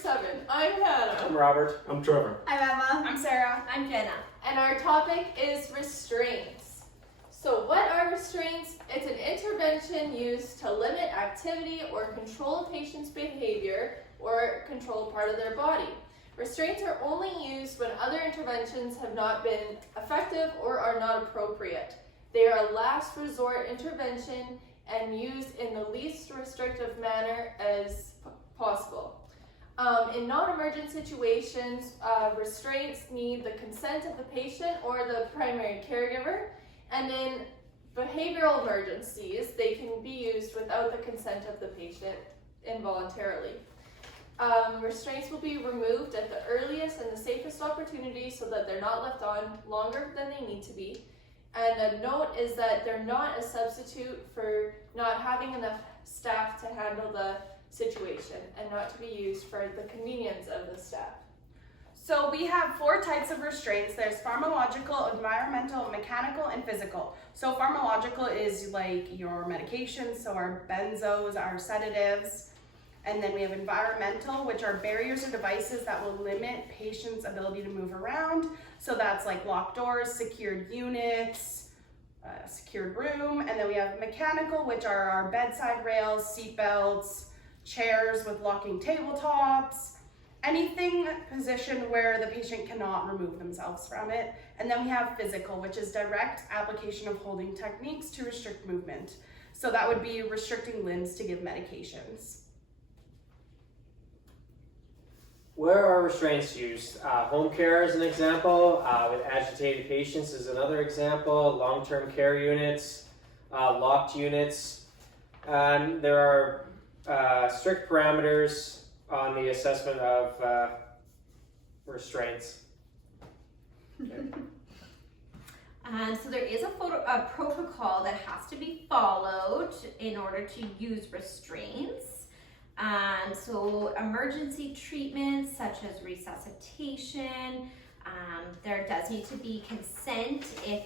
7. I'm Hannah. I'm Robert. I'm Trevor. I'm Emma. I'm Sarah. I'm Jenna. And our topic is restraints. So what are restraints? It's an intervention used to limit activity or control a patient's behavior or control a part of their body. Restraints are only used when other interventions have not been effective or are not appropriate. They are a last resort intervention and used in the least restrictive manner as possible. In non-emergent situations, restraints need the consent of the patient or the primary caregiver, and in behavioral emergencies, they can be used without the consent of the patient involuntarily. Restraints will be removed at the earliest and the safest opportunity so that they're not left on longer than they need to be. And a note is that they're not a substitute for not having enough staff to handle the situation and not to be used for the convenience of the staff. So we have 4 types of restraints. There's pharmacological, environmental, mechanical, and physical. So pharmacological is like your medications, so our benzos, our sedatives. And then we have environmental, which are barriers or devices that will limit patients' ability to move around. So that's like locked doors, secured units, secured room. And then we have mechanical, which are our bedside rails, seat belts, chairs with locking tabletops, anything positioned where the patient cannot remove themselves from it. And then we have physical, which is direct application of holding techniques to restrict movement. So that would be restricting limbs to give medications. Where are restraints used? Home care is an example, with agitated patients is another example, long-term care units, locked units. There are strict parameters on the assessment of restraints. Okay. So there is a protocol that has to be followed in order to use restraints. So emergency treatments such as resuscitation, there does need to be consent if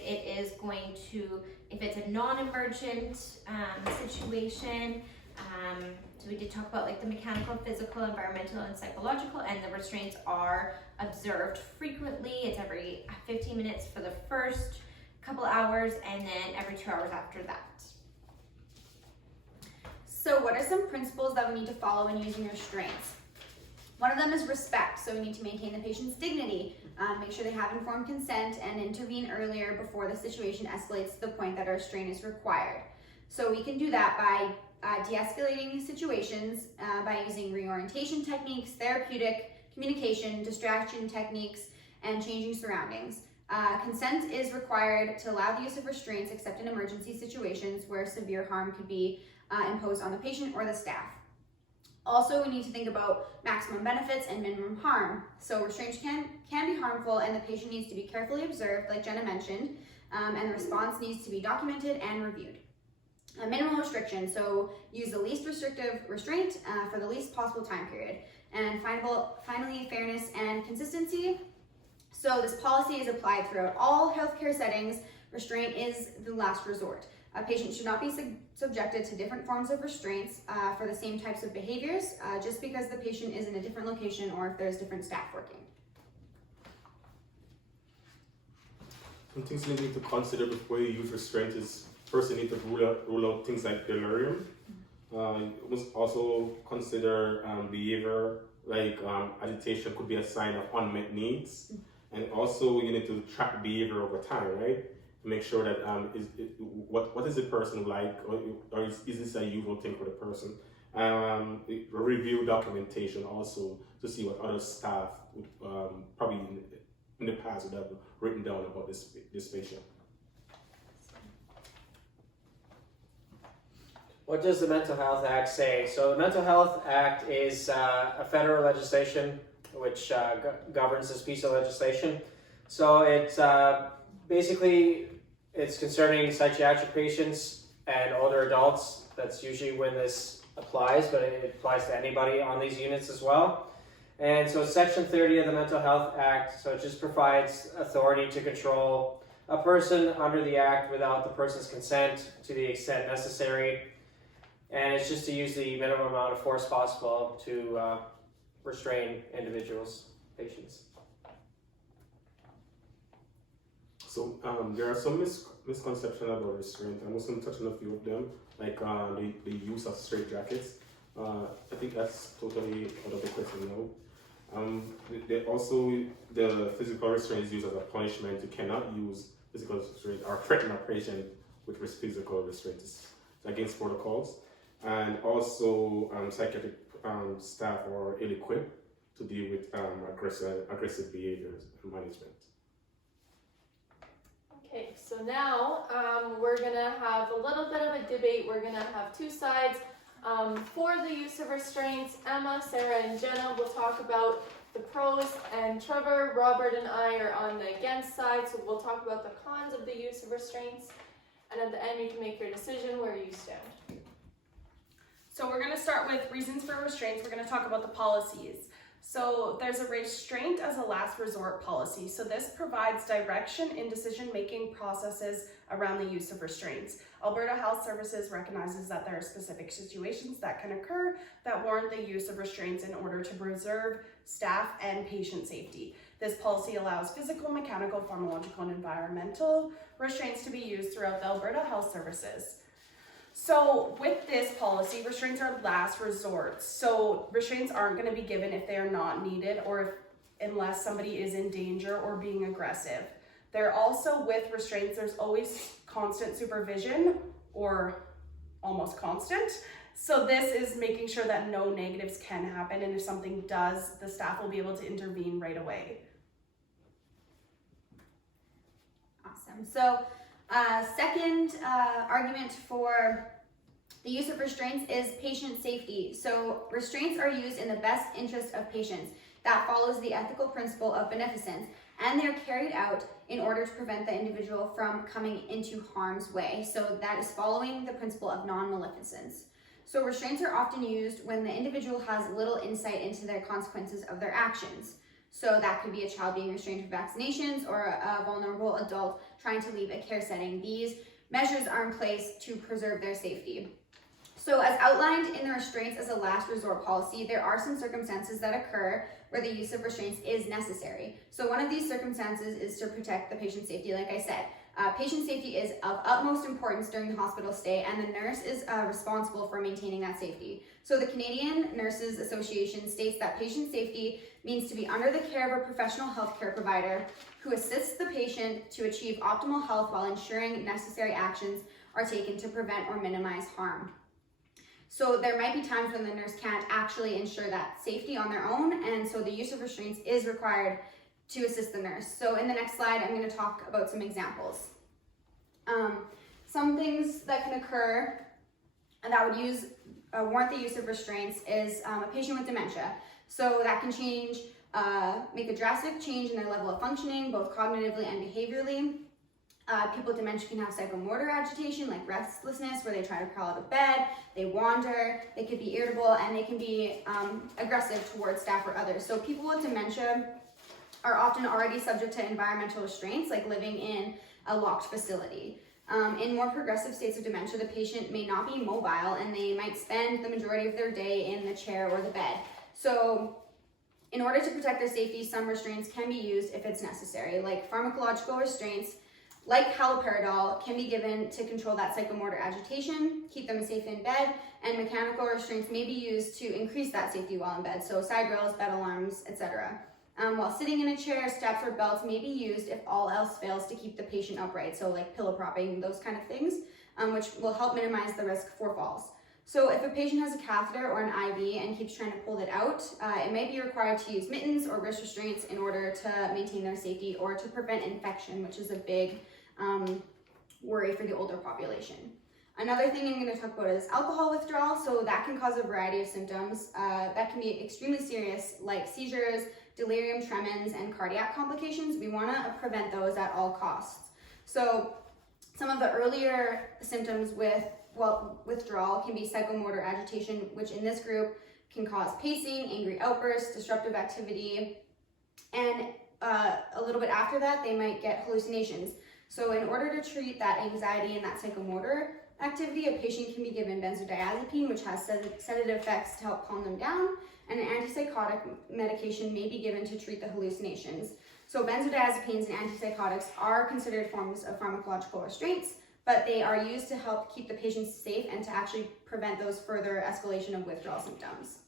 it's a non-emergent situation. So we did talk about like the mechanical, physical, environmental, and psychological, and the restraints are observed frequently. It's every 15 minutes for the first couple hours and then every 2 hours after that. So what are some principles that we need to follow when using restraints? One of them is respect. So we need to maintain the patient's dignity, make sure they have informed consent, and intervene earlier before the situation escalates to the point that a restraint is required. So we can do that by de-escalating situations, by using reorientation techniques, therapeutic, communication, distraction techniques, and changing surroundings. Consent is required to allow the use of restraints except in emergency situations where severe harm could be imposed on the patient or the staff. Also, we need to think about maximum benefits and minimum harm. So restraints can be harmful and the patient needs to be carefully observed, like Jenna mentioned, and the response needs to be documented and reviewed. A minimum restriction, so use the least restrictive restraint for the least possible time period. And finally, fairness and consistency. So this policy is applied throughout all healthcare settings. Restraint is the last resort. A patient should not be subjected to different forms of restraints for the same types of behaviors just because the patient is in a different location or if there's different staff working. Some things you need to consider before you use restraint is first you need to rule out things like delirium. You must also consider behavior like agitation could be a sign of unmet needs. And also you need to track behavior over time, right? Make sure that what is the person like, or is this a usual thing for the person? Review documentation also to see what other staff would probably in the past would have written down about this patient. What does the Mental Health Act say? So the Mental Health Act is a federal legislation which governs this piece of legislation. So it's basically it's concerning psychiatric patients and older adults. That's usually when this applies, but it applies to anybody on these units as well. And so Section 30 of the Mental Health Act, so it just provides authority to control a person under the Act without the person's consent to the extent necessary. And it's just to use the minimum amount of force possible to restrain individuals, patients. So there are some misconceptions about restraint. I'm also going to touch on a few of them, like the use of straitjackets. I think that's totally out of the question now. The physical restraint is used as a punishment. You cannot use physical restraint or threaten a patient with physical restraint. It's against protocols. And also psychiatric staff are ill-equipped to deal with aggressive behaviors and management. Okay, so now we're gonna have a little bit of a debate. We're gonna have two sides. For the use of restraints, Emma, Sarah, and Jenna will talk about the pros, and Trevor, Robert, and I are on the against side, so we'll talk about the cons of the use of restraints, and at the end you can make your decision where you stand. So we're going to start with reasons for restraints. We're going to talk about the policies. So there's a restraint as a last resort policy. So this provides direction in decision-making processes around the use of restraints. Alberta Health Services recognizes that there are specific situations that can occur that warrant the use of restraints in order to preserve staff and patient safety. This policy allows physical, mechanical, pharmacological, and environmental restraints to be used throughout the Alberta Health Services. So with this policy, restraints are last resort. So restraints aren't going to be given if they are not needed or unless somebody is in danger or being aggressive. They're also, with restraints, there's always constant supervision or almost constant. So this is making sure that no negatives can happen, and if something does, the staff will be able to intervene right away. Awesome. So second argument for the use of restraints is patient safety. So restraints are used in the best interest of patients. That follows the ethical principle of beneficence, and they're carried out in order to prevent the individual from coming into harm's way. So that is following the principle of non-maleficence. So restraints are often used when the individual has little insight into their consequences of their actions. So that could be a child being restrained for vaccinations or a vulnerable adult trying to leave a care setting. These measures are in place to preserve their safety. So as outlined in the restraints as a last resort policy, there are some circumstances that occur where the use of restraints is necessary. So one of these circumstances is to protect the patient's safety, like I said. Patient safety is of utmost importance during the hospital stay, and the nurse is responsible for maintaining that safety. So the Canadian Nurses Association states that patient safety means to be under the care of a professional healthcare provider who assists the patient to achieve optimal health while ensuring necessary actions are taken to prevent or minimize harm. So there might be times when the nurse can't actually ensure that safety on their own, and so the use of restraints is required to assist the nurse. So in the next slide, I'm going to talk about some examples. Some things that can occur and that would warrant the use of restraints is a patient with dementia. So that can make a drastic change in their level of functioning, both cognitively and behaviorally. People with dementia can have psychomotor agitation, like restlessness, where they try to crawl out of bed, they wander, they could be irritable, and they can be aggressive towards staff or others. So people with dementia are often already subject to environmental restraints, like living in a locked facility. In more progressive states of dementia, the patient may not be mobile, and they might spend the majority of their day in the chair or the bed. So in order to protect their safety, some restraints can be used if it's necessary, like pharmacological restraints, like haloperidol, can be given to control that psychomotor agitation, keep them safe in bed, and mechanical restraints may be used to increase that safety while in bed, so side rails, bed alarms, etc. While sitting in a chair, straps or belts may be used if all else fails to keep the patient upright, so like pillow propping, those kind of things, which will help minimize the risk for falls. So if a patient has a catheter or an IV and keeps trying to pull it out, it may be required to use mittens or wrist restraints in order to maintain their safety or to prevent infection, which is a big worry for the older population. Another thing I'm going to talk about is alcohol withdrawal. So that can cause a variety of symptoms that can be extremely serious, like seizures, delirium tremens, and cardiac complications. We want to prevent those at all costs. So some of the earlier symptoms with withdrawal can be psychomotor agitation, which in this group can cause pacing, angry outbursts, disruptive activity, and a little bit after that, they might get hallucinations. So in order to treat that anxiety and that psychomotor activity, a patient can be given benzodiazepine, which has sedative effects to help calm them down, and an antipsychotic medication may be given to treat the hallucinations. So benzodiazepines and antipsychotics are considered forms of pharmacological restraints, but they are used to help keep the patient safe and to actually prevent those further escalation of withdrawal symptoms.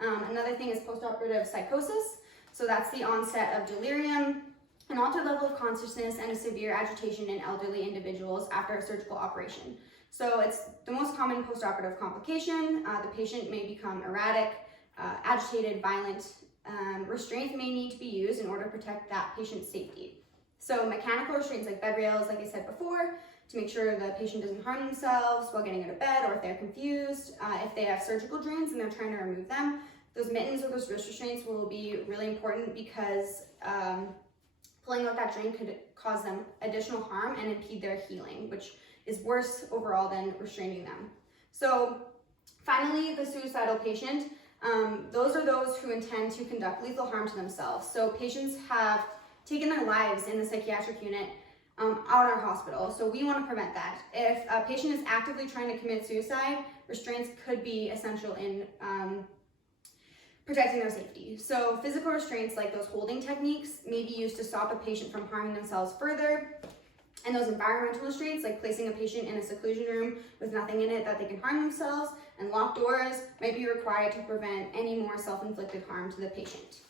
Another thing is postoperative psychosis. So that's the onset of delirium, an altered level of consciousness, and a severe agitation in elderly individuals after a surgical operation. So it's the most common postoperative complication. The patient may become erratic, agitated, violent. Restraints may need to be used in order to protect that patient's safety. So mechanical restraints like bed rails, like I said before, to make sure the patient doesn't harm themselves while getting out of bed, or if they're confused, if they have surgical drains and they're trying to remove them. Those mittens or those wrist restraints will be really important because pulling out that drain could cause them additional harm and impede their healing, which is worse overall than restraining them. So finally, the suicidal patient, those are those who intend to conduct lethal harm to themselves. So patients have taken their lives in the psychiatric unit out in our hospital. So we want to prevent that. If a patient is actively trying to commit suicide, restraints could be essential in protecting their safety. So physical restraints like those holding techniques may be used to stop a patient from harming themselves further. And those environmental restraints, like placing a patient in a seclusion room with nothing in it that they can harm themselves, and locked doors, might be required to prevent any more self-inflicted harm to the patient.